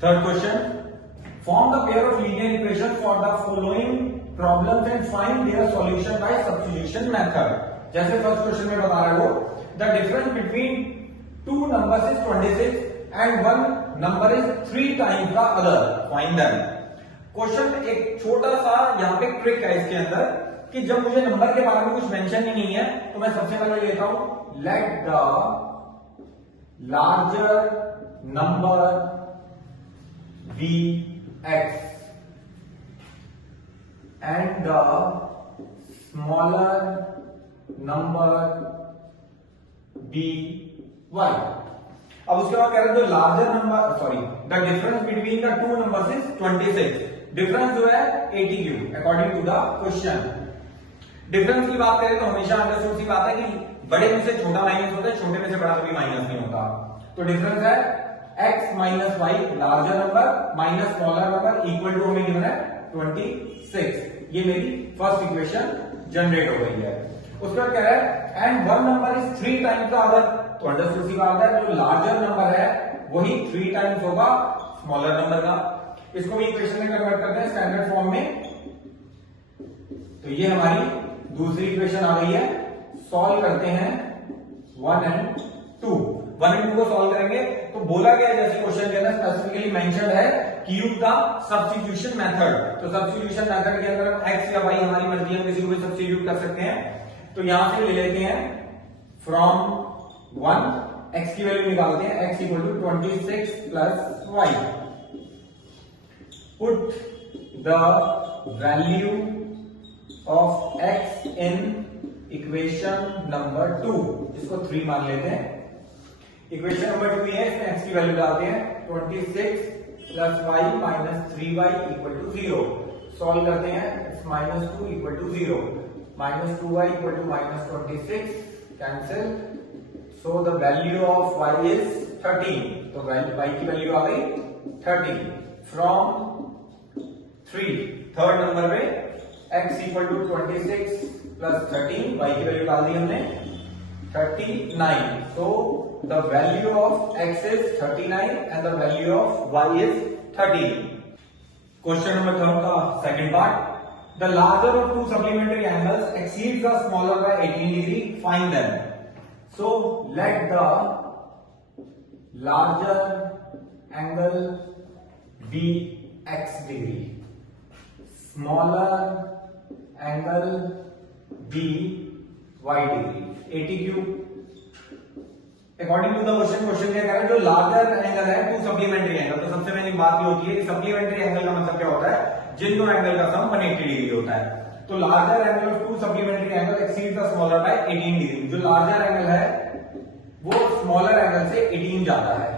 Third question. Form the pair of linear equations for the following problems and find their solution by substitution method. जैसे first question में बता रहे हो, the difference between two numbers is 26 and one number is 3 times the other. Find them. Question एक छोटा सा यहाँ पे ट्रिक है इसके अंदर कि जब मुझे नंबर के बारे में कुछ मेंशन ही नहीं है तो मैं सबसे पहले लेता हूं let the larger number be X and the smaller number be y. अब उसके बाद कह रहे हैं जो larger number the difference between the two numbers is 26. Difference जो है 82 according to the question. Difference की बात करें तो हमेशा अंडरस्टूड सी बात है कि बड़े में से छोटा माइनस होता है, छोटे में से बड़ा कभी माइनस नहीं होता. तो डिफरेंस है x minus Y larger number minus smaller number equal to हमें गिवन है 26. ये मेरी फर्स्ट इक्वेशन जनरेट हो गई है. उसके बाद कह रहा है and one number is 3 times the other. तो अंडरस्टूड सी बात है जो लार्जर नंबर है वही 3 टाइम्स होगा स्मॉलर नंबर का. इसको भी इक्वेशन में कन्वर्ट करते हैं स्टैंडर्ड फॉर्म में. तो ये हमारी दूसरी इक्वेशन आ गई है. सॉल्व करते हैं 1 and 2. 1 and 2 को सॉल्व करेंगे तो बोला गया जैसे क्वेश्चन के अंदर स्पेसिफिकली मेंशन है कि यूज द सब्स्टिट्यूशन मेथड. तो सब्स्टिट्यूशन मेथड के अंदर हम x या y हमारी मर्जी हम किसी को भी सब्स्टिट्यूट कर सकते हैं. तो यहां से ले लेते हैं फ्रॉम 1 x की वैल्यू निकालते हैं x equal to 26 plus y. Put the value of x in equation number 2. इसको 3 मान लेते हैं. इक्वेशन नंबर 2 है, इसमें x की वैल्यू डालते हैं 26 plus y minus 3y equal to 0. Solve करते हैं x minus 2 equal to 0 minus 2y equal to minus 26 cancel. So the value of y is 13. तो y की वैल्यू आ गई 13 फ्रॉम 3 थर्ड नंबर में x equal to 26 plus 13 y की value डाल दी हमने 39. So the value of x is 39 and the value of y is 13. Question number 3 का second part. The larger of two supplementary angles exceeds the smaller by 18 degree. Find them. So let the larger angle be x degree. Smaller angle be y degree. 80 क्यूब. According to the question क्या कह रहा है जो larger angle है to supplementary angle. तो सबसे पहली बात ये होती है कि सप्लीमेंट्री एंगल का मतलब क्या होता है जिन दो एंगल का सम 180 डिग्री होता है. तो larger angle of to supplementary angle exceed the smaller by 18 degree. जो लार्जर एंगल है वो स्मॉलर एंगल से 18 ज्यादा है.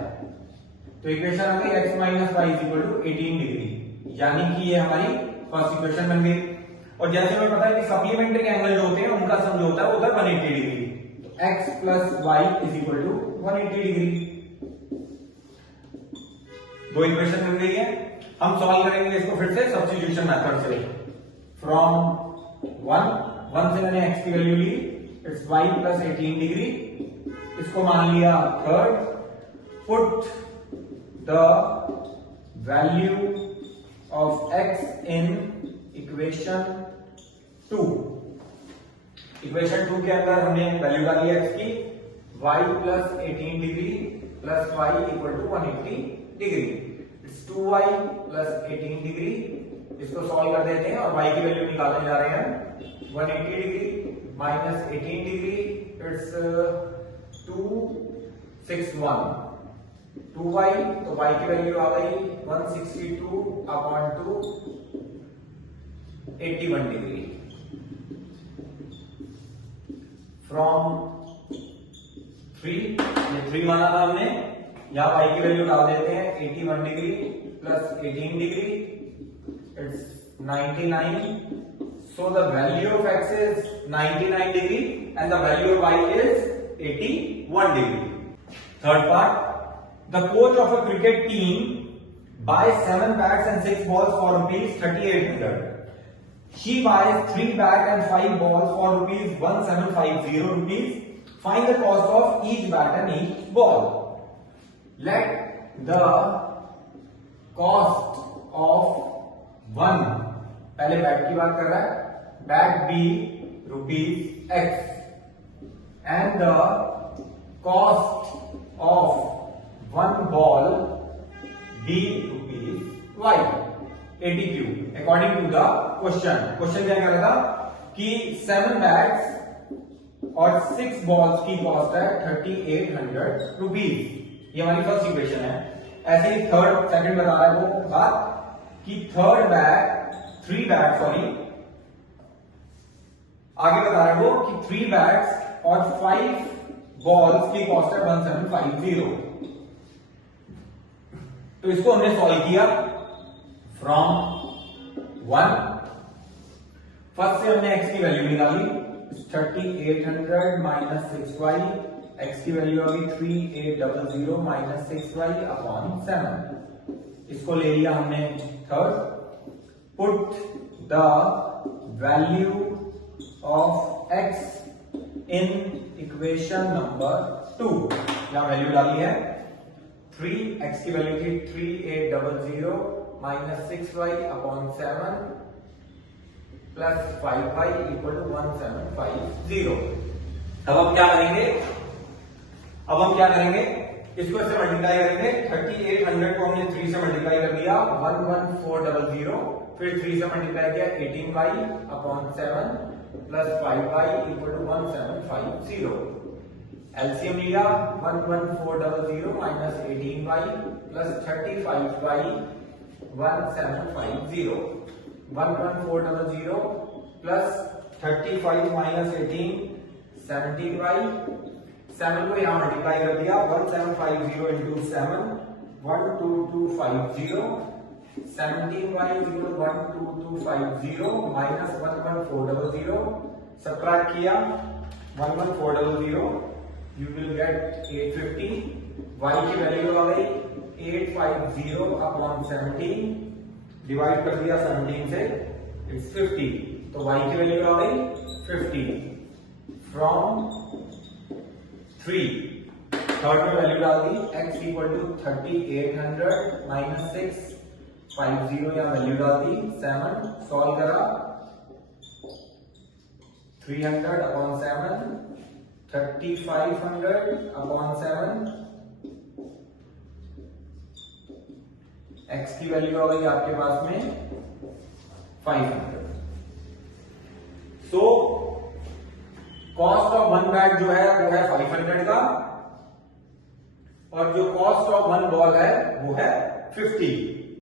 तो इक्वेशन आ गई x minus Y equal to 18 degree. यानी कि ये हमारी फर्स्ट इक्वेशन बन गई. और जैसे हमें पता है कि सप्लीमेंट्री एंगल जो होते हैं उनका सम जो होता है वो होता है 180 degree. x plus Y is equal to 180 degree. दो इक्वेशन मिल गई है. हम सॉल्व करेंगे इसको फिर से सब्स्टिट्यूशन मेथड से. फ्रॉम 1 से मैंने x की वैल्यू ली, इट्स y प्लस 18 डिग्री. इसको मान लिया third. Put the value of x in equation 2. Equation 2 के अंदर हमने वैल्यू डाली x की y plus 18 degree plus y equal to 180 degree. It's 2y plus 18 degree. इसको सॉल्व कर देते हैं और y की वैल्यू निकालने जा रहे हैं 180 degree minus 18 degree. It's 261 2y. तो y की वैल्यू आ गई 162 अपॉन 2 81 डिग्री. फ्रॉम 3 माना था हमने. यहां y की वैल्यू डाल देते हैं 81 degree plus 18 degree. It's 99. So the value of x is 99 degree and the value of y is 81 degree. Third part. The coach of a cricket team buys 7 bats and 6 balls for rupees 3800. She buys 3 bats and 5 balls for rupees 1750 rupees. Find the cost of each bat and each ball. Let the cost of one, पहले bat की बात कर रहा है, bat be rupees X and the cost of one ball be rupees Y ATQ according to the question. Question क्या कह रहा था कि 7 बैट्स और 6 बॉल्स की कॉस्ट है 3800 रुपीज। ये हमारी फर्स्ट इक्वेशन है। ऐसे ही सेकंड बता रहा है वो बात कि थ्री बैट सॉरी आगे बता रहा है वो कि 3 बैट्स और 5 बॉल्स की कॉस्ट है 1750। तो इसको हमने सॉल्व किया फ्रॉम 1, फर्स्ट से हमने x की वैल्यू निकाली 3800 माइनस 6y, x की वैल्यू आ गई 3800 माइनस 6y अपॉन 7। इसको ले लिया हमने third, put the value of x in equation number 2। यहां वैल्यू डाली है 3x की वैल्यू थी 3800 minus 6y upon 7 plus 5y equal to 1750। अब हम क्या करेंगे, इसको ऐसे मल्टीप्लाई करेंगे। 3800 को हमने 3 से मल्टीप्लाई कर दिया 11400, फिर 3 से मल्टीप्लाई किया 18y upon 7 plus 5y equal to 1750। LCM लिया 11400 minus 18y plus 35y 1750। 11400 plus 35 minus 18 17y, 7 को यहां मल्टीप्लाई कर दिया 1750 इंटू 7 12250, 17y 12250 माइनस 11400, सबट्रैक्ट किया 11400 यू विल गेट 850। y की वैल्यू आ गई 850 अपॉन 17, डिवाइड कर दिया 17 से, इट्स 50। तो y की वैल्यू आ गई 50 फ्रॉम 3। थर्ड में वैल्यू डाल दी x इक्वल टू 3800 माइनस 650, यहां वैल्यू डाल दी 7, सॉल्व करा 300 अपॉन 7, 3500 अपॉन 7, x की वैल्यू आ गई आपके पास में 500। So cost of one bat जो है वो है 500 का, और जो कॉस्ट ऑफ वन बॉल है वो है 50।